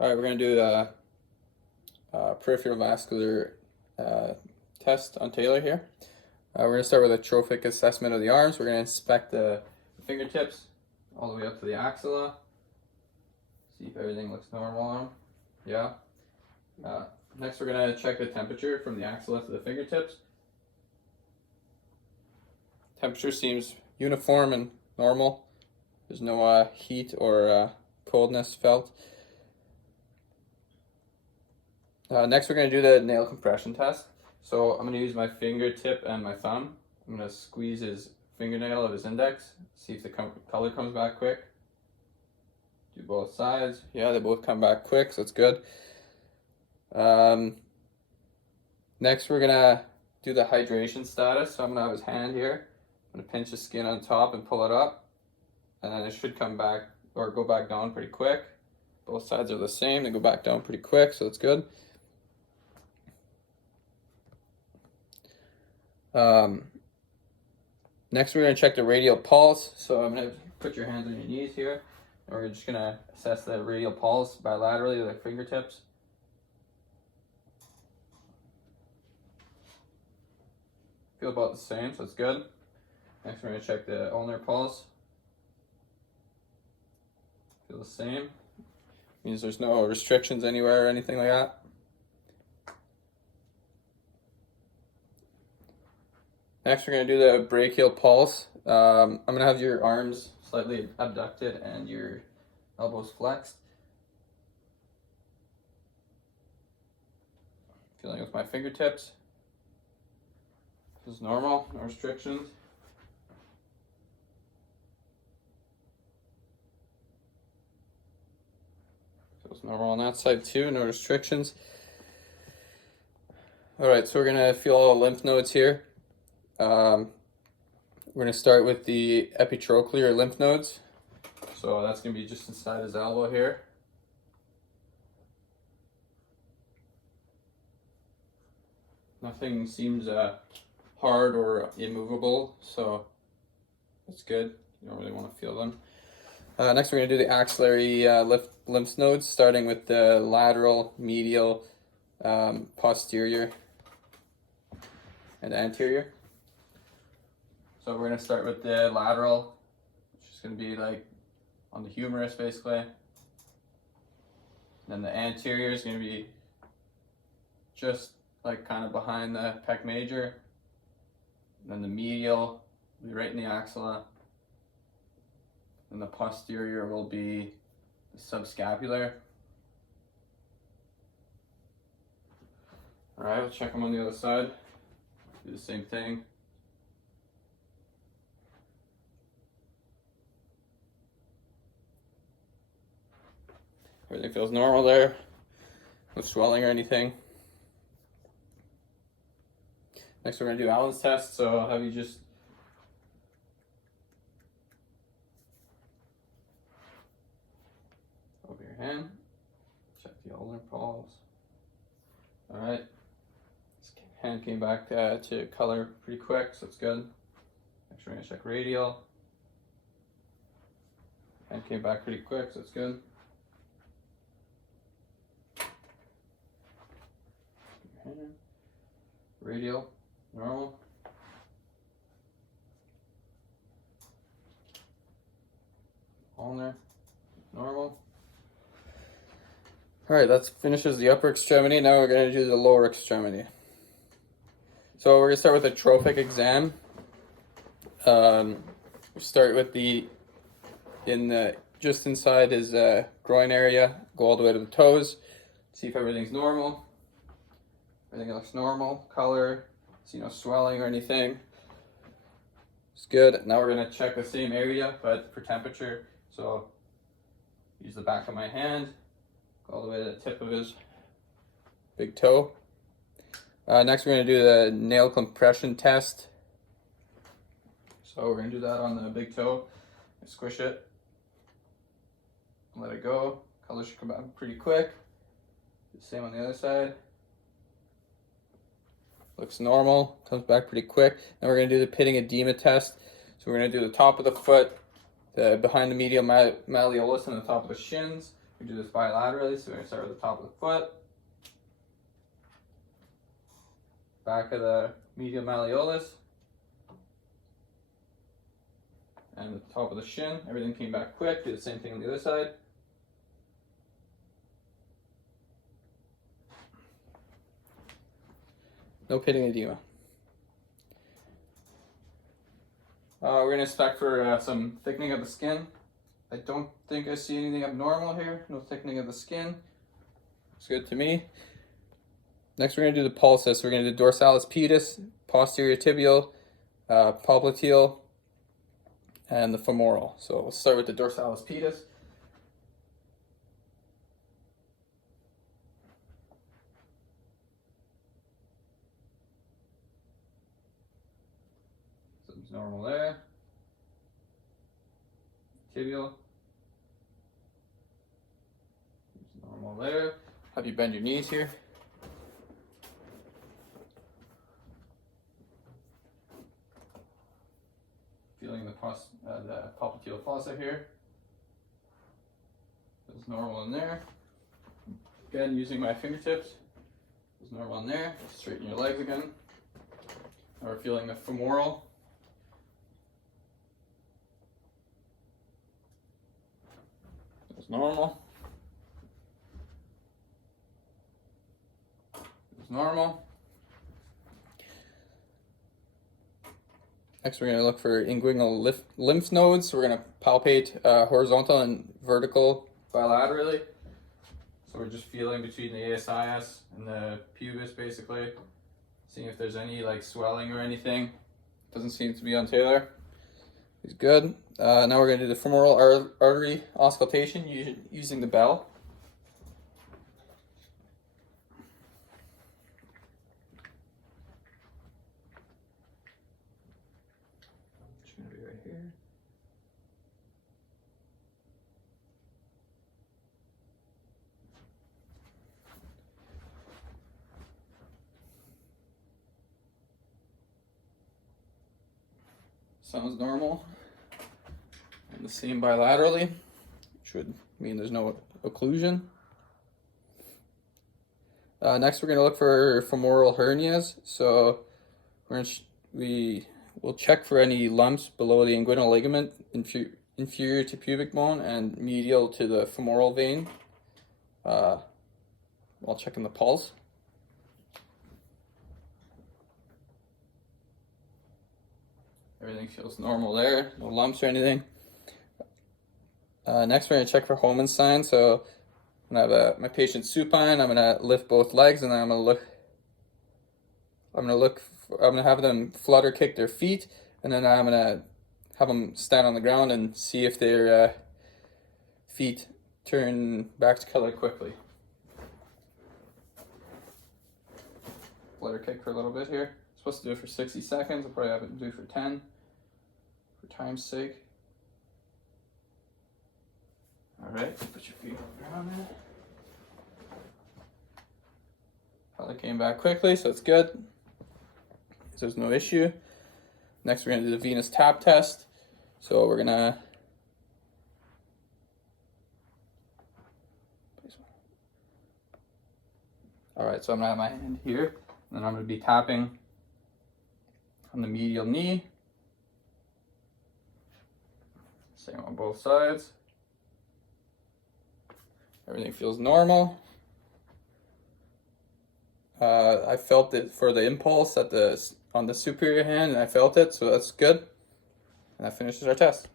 All right, we're going to do a peripheral vascular test on Taylor here. We're going to start with a trophic assessment of the arms. We're going to inspect the fingertips all the way up to the axilla. See if everything looks normal on them. Yeah. Next, we're going to check the temperature from the axilla to the fingertips. Temperature seems uniform and normal. There's no heat or coldness felt. Next, we're going to do the nail compression test. So I'm going to use my fingertip and my thumb. I'm going to squeeze his fingernail of his index, see if the color comes back quick. Do both sides. Yeah, they both come back quick, so it's good. Next, we're going to do the hydration status. So I'm going to have his hand here. I'm going to pinch the skin on top and pull it up. And then it should come back or go back down pretty quick. Both sides are the same. They go back down pretty quick, so that's good. Next, we're going to check the radial pulse. So I'm going to put your hands on your knees here. And we're just going to assess the radial pulse bilaterally with the fingertips. Feel about the same, so it's good. Next, we're going to check the ulnar pulse. Feel the same. Means there's no restrictions anywhere or anything like that. Next, we're going to do the brachial pulse. I'm going to have your arms slightly abducted and your elbows flexed. Feeling with my fingertips. This is normal, no restrictions. Feels normal on that side too, no restrictions. All right, so we're going to feel all the lymph nodes here. We're going to start with the epitrochlear lymph nodes. So that's going to be just inside his elbow here. Nothing seems hard or immovable, so that's good. You don't really want to feel them. Next, we're going to do the axillary lymph nodes, starting with the lateral, medial, posterior, and anterior. So we're going to start with the lateral, which is going to be like on the humerus basically. Then the anterior is going to be just like kind of behind the pec major. And then the medial will be right in the axilla. And the posterior will be the subscapular. All right, we'll check them on the other side. Do the same thing. Everything feels normal there. No swelling or anything. Next, we're going to do Allen's test. So I'll have you just over your hand. Check the ulnar pulse. All right. This hand came back to color pretty quick, so it's good. Next, we're going to check radial. Hand came back pretty quick, so it's good. Radial, normal. Ulnar, normal. All right, that finishes the upper extremity. Now we're going to do the lower extremity. So we're going to start with a trophic exam. We start with just inside his groin area, go all the way to the toes, see if everything's normal. Everything looks normal, color, see no swelling or anything. It's good. Now we're going to check the same area, but for temperature. So use the back of my hand, go all the way to the tip of his big toe. Next, we're going to do the nail compression test. So we're going to do that on the big toe. Squish it, let it go. Color should come back pretty quick. The same on the other side. Looks normal, comes back pretty quick. Then we're going to do the pitting edema test. So we're going to do the top of the foot, behind the medial malleolus and the top of the shins. We do this bilaterally, so we're gonna start with the top of the foot, back of the medial malleolus, and the top of the shin. Everything came back quick. Do the same thing on the other side. No pitting edema. We're gonna inspect for some thickening of the skin. I don't think I see anything abnormal here. No thickening of the skin. Looks good to me. Next, we're gonna do the pulses. We're gonna do dorsalis pedis, posterior tibial, popliteal, and the femoral. So we'll start with the dorsalis pedis. Something's normal there. Tibial. Normal there. Have you bend your knees here? Feeling the popliteal fossa here. It's normal in there. Again, using my fingertips. It's normal in there. Straighten your legs again. Now we're feeling the femoral. It's normal. It's normal. Next, we're going to look for inguinal lymph nodes. We're going to palpate horizontal and vertical bilaterally. So we're just feeling between the ASIS and the pubis, basically, seeing if there's any like swelling or anything. Doesn't seem to be on Taylor. He's good. Now we're going to do the femoral artery auscultation using the bell. It's going to be right here. Sounds normal. And the same bilaterally, which would mean there's no occlusion. Next, we're going to look for femoral hernias. So we will check for any lumps below the inguinal ligament, inferior to pubic bone and medial to the femoral vein, while checking the pulse. Everything feels normal there, no lumps or anything. Next, we're going to check for Homan's sign. So I'm going to have my patient supine. I'm going to lift both legs, and then I'm going to have them flutter kick their feet, and then I'm going to have them stand on the ground and see if their feet turn back to color quickly. Flutter kick for a little bit here. I'm supposed to do it for 60 seconds. I'll probably have it do it for 10 for time's sake. All right, put your feet on the ground there. Probably came back quickly, so it's good. So there's no issue. Next, we're going to do the venous tap test. So we're going to all right, so I'm going to have my hand here, and then I'm going to be tapping on the medial knee. Same on both sides. Everything feels normal. I felt it for the impulse on the superior hand, and I felt it, so that's good. And that finishes our test.